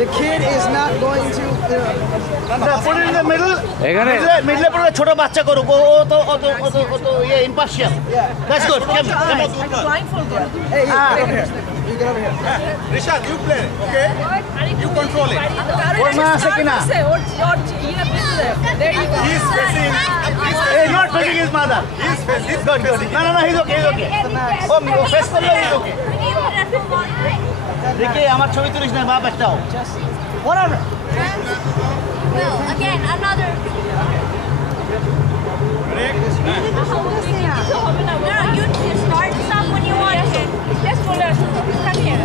The kid is not going to. Put it in the middle. Middle put a chota bacha karo. Impartial. That's good. Come. Blindfold. Hey, come here. You get over here. Rishad, you play, okay? You control it. There you go. He's facing. He's not facing his mother. He's facing. Good. No, he's okay. Oh, face করলে he's okay. Ricky, আমার ছবি তুলিস না, বাপ একটাও। Whatever. Well, again, another. No, you start stuff when you want to. Let's go there. Come here.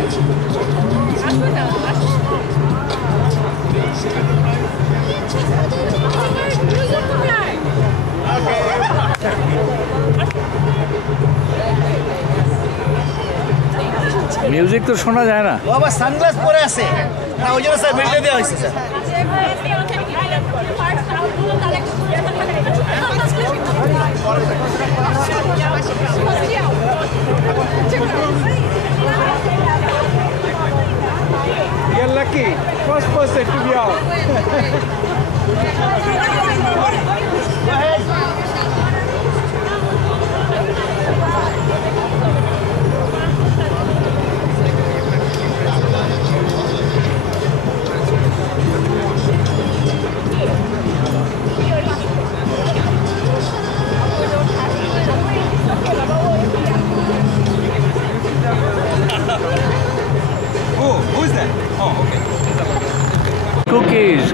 Music তো শোনা যায় না। ও আবার সানগ্লাস পরে আছে না, ওই জন্য স্যার বেল্টে দেওয়া হয়েছে sir. You're lucky. First person to be out. Oh, who's that? Oh, okay. Cookies.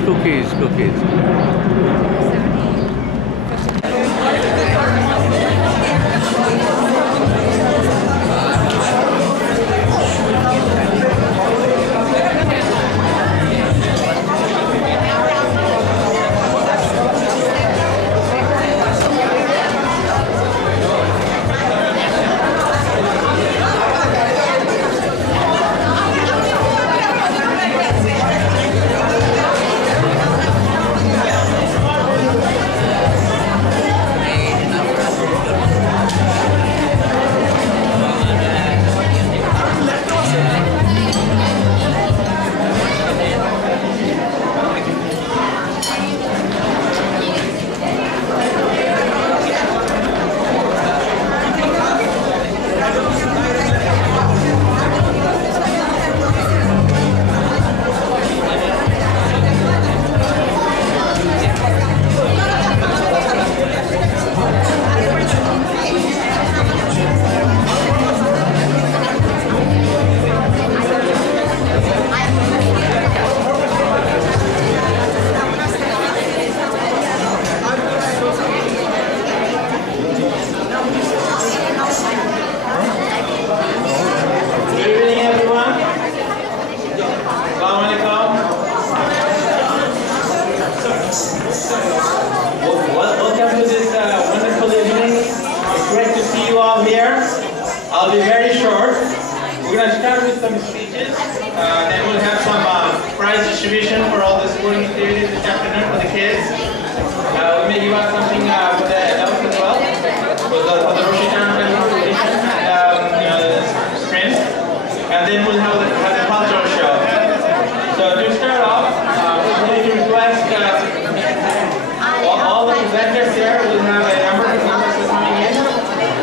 Welcome to this wonderful evening. It's great to see you all here. I'll be very short. We're going to start with some speeches. Then we'll have some prize distribution for all the sporting activities this afternoon for the kids. We may give out something for the adults as well, for the Rosh Hashanah sprint. And then we'll have the cultural show. So to start off, we're going to request all the presenters here will have a number of presenters coming in.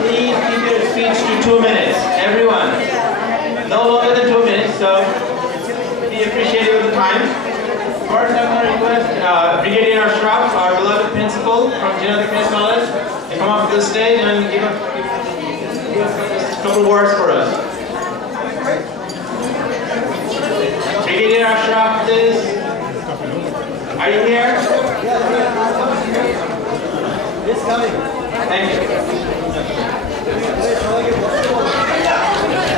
Please keep your speech to 2 minutes. Everyone. No longer than 2 minutes, so be appreciative of the time. First, I'm going to request Brigadier Ashraf, our beloved principal from Geneva College, to come up to the stage and give a couple words for us. Brigadier Ashraf, please. Are you here? It's coming. Thank you.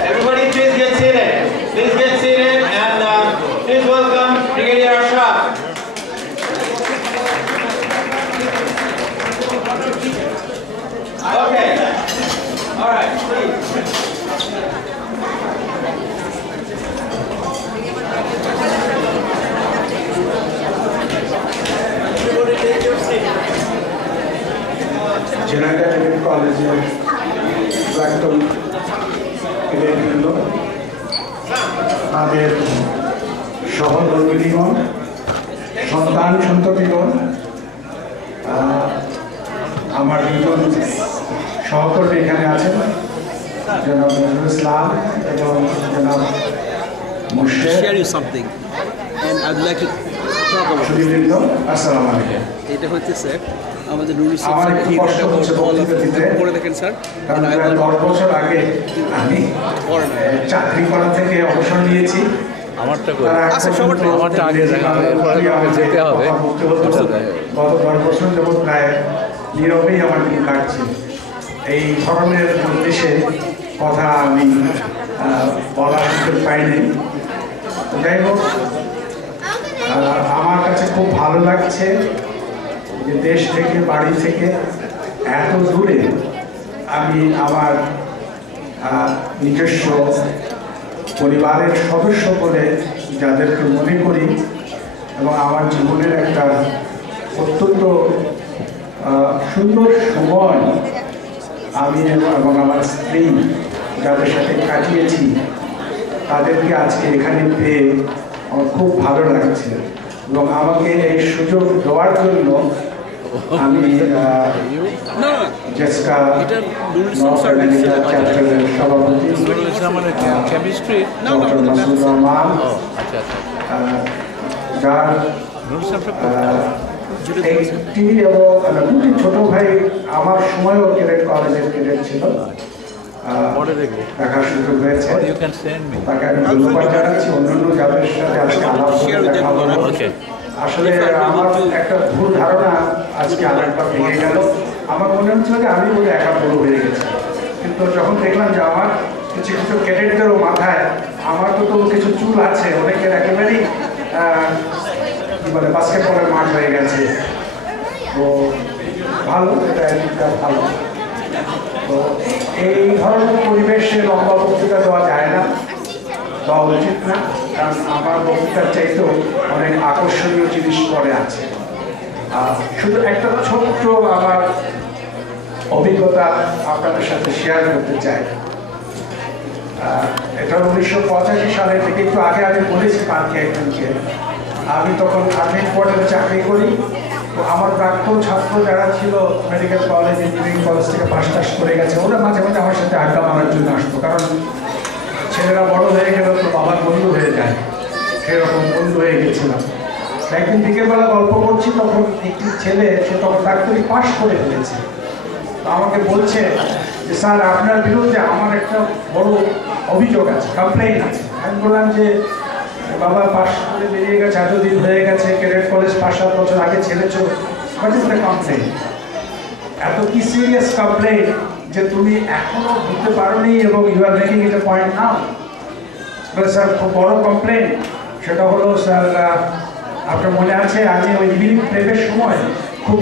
Everybody please get seated. Please get seated and please welcome Brigadier Ashraf. Okay. All right, please. Geneva কলেজের প্রাক্তন বিদ্যার্থীবৃন্দ, তাদের সহধর্মিণীগণ, সন্তান সন্ততিগণ, আমার দুজন সহকর্মী এখানে আছেন, জনাব নজরুল ইসলাম এবং জনাব Murshed. share you something and I'd like to talk about সুধীবৃন্দ, আসসালামু আলাইকুম। এটা হচ্ছে স্যার আমাদের নুরি স্যার আমার একটু কষ্ট হচ্ছে বক্তৃতা দিতে, করে দেখেন স্যার, কারণ প্রায় 10 বছর আগে আমি চাকরি করা থেকে অবসর নিয়েছি। আমারটা করে আচ্ছা, সবারটা। আমারটা আগে এরপরে আমাকে যেতে হবে। গত 10 বছর যাবত প্রায় নীরবেই আমার দিন কাটছে। এই ধরনের উদ্দেশ্যে কথা আমি বলার সুযোগ পাইনি। যাই হোক, আমার কাছে খুব ভালো লাগছে যে দেশ থেকে, বাড়ি থেকে এত দূরে আমি আমার নিজস্ব পরিবারের সদস্য বলে যাদেরকে মনে করি এবং আমার জীবনের একটা অত্যন্ত সুন্দর সময় আমি এবং আমার স্ত্রী যাদের সাথে কাটিয়েছি, তাদেরকে আজকে এখানে পেয়ে আমার খুব ভালো লাগছে এবং আমাকে এই সুযোগ দেওয়ার জন্য আমি জেসকা চ্যাপ্টারের সভাপতি কেমিস্ট্রি ডক্টর মাসুদ রহমান, যার একটি এবং দুটি ছোট ভাই আমার সময়ও ক্যাডেট কলেজের ক্যাডেট ছিল, দেখার সুযোগ হয়েছে। তাকে আমি ধন্যবাদ জানাচ্ছি। অন্যান্য যাদের সাথে আজকে আলাপ দেখা হলো, আসলে আমার একটা ভুল ধারণা আজকে আলাপটা ভেঙে গেল। আমার মনে হচ্ছিল যে আমি বলে একা বড় হয়ে গেছি, কিন্তু যখন দেখলাম যে আমার কিছু কিছু ক্যাডেটদেরও মাথায় আমার তো কিছু চুল আছে, অনেকের একেবারেই কি বলে বাস্কেটবলের মাঠ হয়ে গেছে, তো ভালো, এটা ভালো। তো এই ধরনের পরিবেশে লম্বা বক্তৃতা দেওয়া যায় না, দেওয়া উচিত না, কারণ আমার বক্তৃতার চাইতেও অনেক আকর্ষণীয় জিনিস পরে আছে। শুধু একটা ছোট্ট আমার অভিজ্ঞতা আপনাদের সাথে শেয়ার করতে চাই। এটা 1985 সালে থেকে, একটু আগে আমি বলেছি পার্কে একজনকে, আমি তখন আর্মি কোয়ার্টারে চাকরি করি। তো আমার প্রাক্তন ছাত্র যারা ছিল মেডিকেল কলেজ, ইঞ্জিনিয়ারিং কলেজ থেকে পাশ টাস করে গেছে, ওরা মাঝে মাঝে আমার সাথে আড্ডা মারার জন্য আসতো, কারণ ছেলেরা বড় হয়ে গেল তো বাবার বন্ধু হয়ে যায়, সেরকম বন্ধু হয়ে গেছিলাম। একদিন বিকেলবেলা গল্প করছি, তখন একটি ছেলে, সে তখন ডাক্তারি পাশ করে ফেলেছে, আমাকে বলছে যে স্যার আপনার বিরুদ্ধে আমার একটা বড় অভিযোগ আছে, কমপ্লেইন আছে। আমি বললাম যে বাবা পাশ করে বেরিয়ে গেছে, এতদিন হয়ে গেছে, ক্যাডেট কলেজ 5-7 বছর আগে ছেড়েছো, হোয়াট ইজ দ্য কমপ্লেইন? এত কি সিরিয়াস কমপ্লেইন যে তুমি এখনো বুঝতে পারোনি এবং you are making it a point now? বলে স্যার খুব বড় কমপ্লেইন, সেটা হলো স্যার আপনার মনে আছে আমি ওই ইভিনিং প্রেমের সময় খুব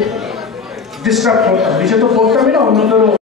ডিস্টার্ব করতাম, নিজে তো করতামই না, অন্যদেরও